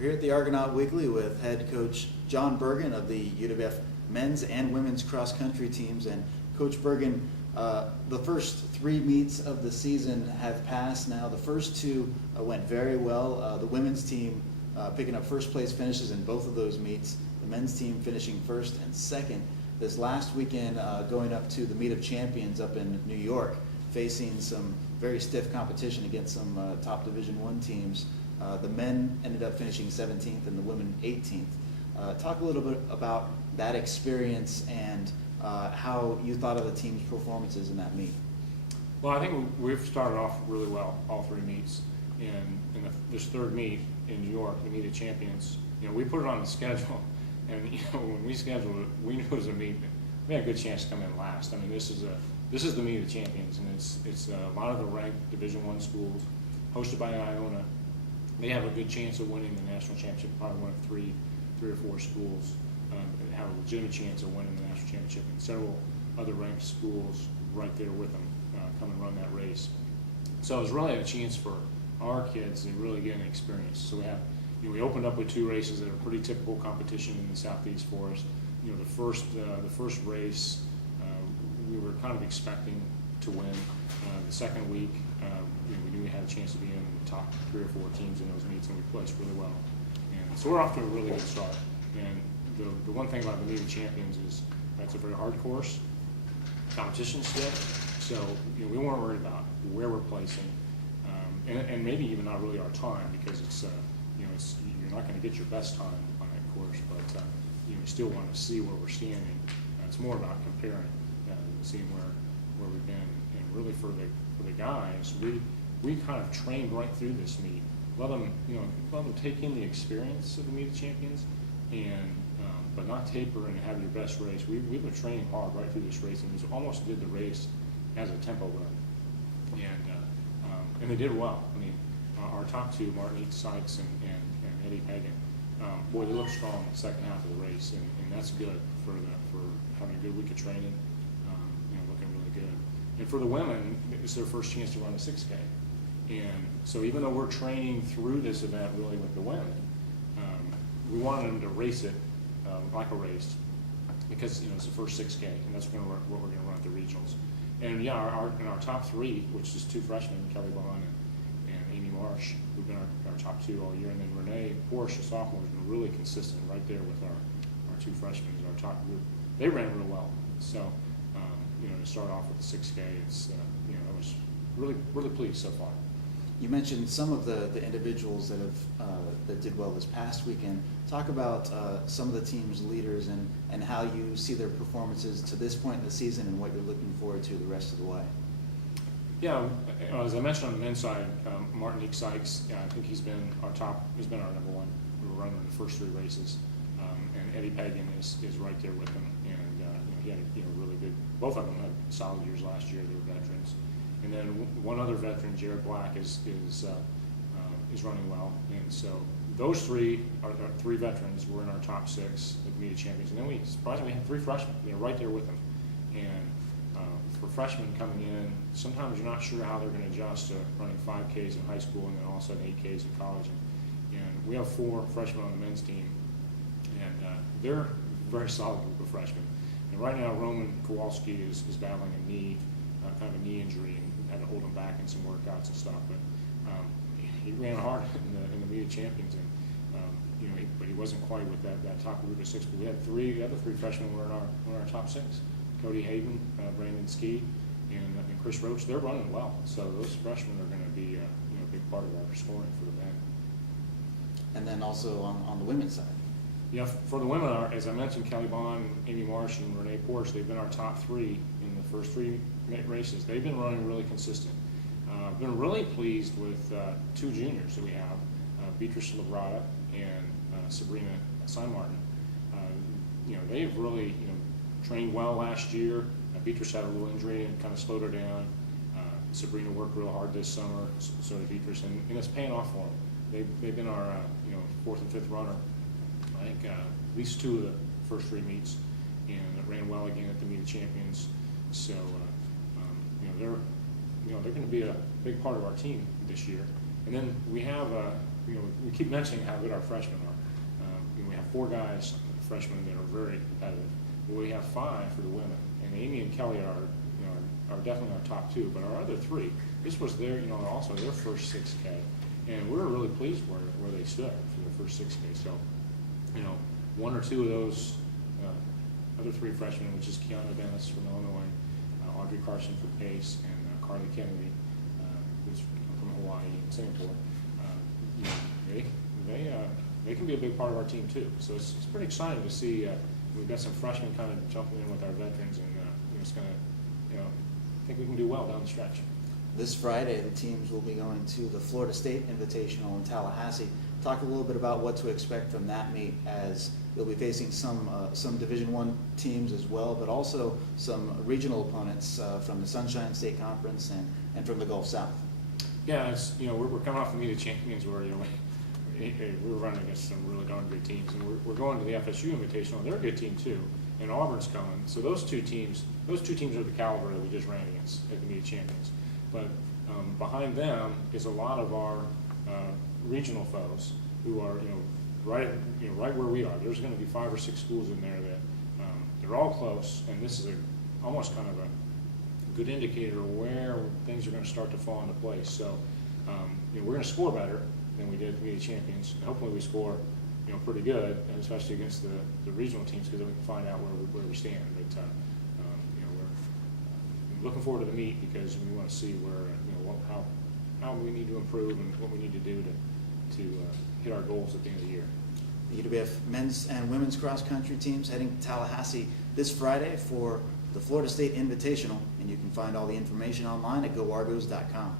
We're here at the Argonaut Weekly with head coach John Bergen of the UWF men's and women's cross country teams. And Coach Bergen, the first three meets of the season have passed now. The first two went very well. The women's team picking up first place finishes in both of those meets. The men's team finishing first and second. This last weekend going up to the Meet of Champions up in New York, facing some very stiff competition against some top Division I teams. The men ended up finishing 17th and the women 18th. Talk a little bit about that experience and how you thought of the team's performances in that meet. Well, I think we've started off really well, all three meets. This third meet in New York, the Meet of Champions, we put it on the schedule, and when we scheduled it, we knew it was a meet. We had a good chance to come in last. I mean, this is the Meet of Champions, and it's a lot of the ranked Division I schools, hosted by Iona. They have a good chance of winning the national championship. Probably one of three or four schools that have a legitimate chance of winning the national championship, and several other ranked schools right there with them come and run that race. So it was really a chance for our kids to really get an experience. So we opened up with two races that are pretty typical competition in the Southeast for us. The first race we were kind of expecting to win. The second week we knew we had a chance to be in the top 3 or 4 teams in those meets, and we placed really well. And so we're off to a really good start. And the one thing about the Meet of Champions is that's a very hard course. Competition's stiff, so we weren't worried about where we're placing, and maybe even not really our time, because it's you're not going to get your best time on that course, but we still want to see where we're standing. It's more about comparing, seeing where we've been, and really for the guys, we kind of trained right through this meet. Let them take in the experience of the Meet of Champions, and but not taper and have your best race. We've been training hard right through this race, and we almost did the race as a tempo run, and they did well. I mean, our top two, Martin Sykes and Eddie Pagan, boy, they looked strong in the second half of the race, and that's good for having a good week of training, looking really good. And for the women, it's their first chance to run a 6K. And so even though we're training through this event really with the women, we wanted them to race it like a race, because it's the first 6K, and that's what we're going to run at the regionals. And in our top three, which is 2 freshmen, Kelly Bond and Amy Marsh, who've been our top 2 all year, and then Renee Porsche, a sophomore, has been really consistent right there with our 2 freshmen as our top group. They ran real well. So to start off with the 6K, I was really pleased so far. You mentioned some of the individuals that did well this past weekend. Talk about some of the team's leaders and how you see their performances to this point in the season and what you're looking forward to the rest of the way. Yeah, as I mentioned on the men's side, Martin Sykes, I think he's been our number one runner in the first 3 races, and Eddie Pagan is right there with him, and he had really good. Both of them had solid years last year. They were veterans. And then one other veteran, Jared Black, is running well, and so those 3 are 3 veterans were in our top 6 at the Meet of Champions. And then we had 3 freshmen. They're right there with them. And for freshmen coming in, sometimes you're not sure how they're going to adjust to running 5Ks in high school and then all of a sudden 8Ks in college. And we have 4 freshmen on the men's team, and they're a very solid group of freshmen. And right now, Roman Kowalski is battling a knee, kind of a knee injury, and had to hold him back in some workouts and stuff. But he ran hard in the Meet of Champions, and but he wasn't quite with that top group of 6. But we had the other 3 freshmen were in our top 6. Cody Hayden, Brandon Ski, and Chris Roach. They're running well. So those freshmen are going to be a big part of our scoring for the band. And then also on the women's side. Yeah, for the women, as I mentioned, Kelly Bond, Amy Marsh, and Renee Porsche, they've been our top 3 in the first 3 races. They've been running really consistent. I've been really pleased with 2 juniors that we have, Beatrice Labrada and Sabrina Seinmartin. They've really trained well last year. Beatrice had a little injury and kind of slowed her down. Sabrina worked real hard this summer, so did Beatrice, and it's paying off for them. They've been our 4th and 5th runner. I think at least 2 of the first 3 meets, and it ran well again at the Meet of Champions. So they're going to be a big part of our team this year. And then we have we keep mentioning how good our freshmen are. We have 4 guys, freshmen, that are very competitive. We have 5 for the women, and Amy and Kelly are definitely our top 2. But our other 3, this was their, also their first 6K, and we were really pleased where they stood for their first 6K. So, 1 or 2 of those other 3 freshmen, which is Kiana Dennis from Illinois, Audrey Carson from Pace, and Carly Kennedy, who's from Hawaii and Singapore. They can be a big part of our team too. So it's pretty exciting to see. We've got some freshmen kind of jumping in with our veterans, and it's going to, I think we can do well down the stretch. This Friday, the teams will be going to the Florida State Invitational in Tallahassee. Talk a little bit about what to expect from that meet, as you'll be facing some Division I teams as well, but also some regional opponents from the Sunshine State Conference and from the Gulf South. Yeah, it's, we're coming off the meet of champions where we're running against some really darn good teams, and we're going to the FSU Invitational. They're a good team too, and Auburn's coming. So those two teams are the caliber that we just ran against at the meet of champions. But behind them is a lot of our regional foes who are right where we are. There's going to be 5 or 6 schools in there that they're all close, and this is almost kind of a good indicator of where things are going to start to fall into place. So we're going to score better than we did at the meet of champions, and hopefully we score pretty good, and especially against the regional teams, because then we can find out where we stand. But we're looking forward to the meet, because we want to see where how we need to improve and what we need to do to hit our goals at the end of the year. The UWF men's and women's cross country teams heading to Tallahassee this Friday for the Florida State Invitational, and you can find all the information online at goargos.com.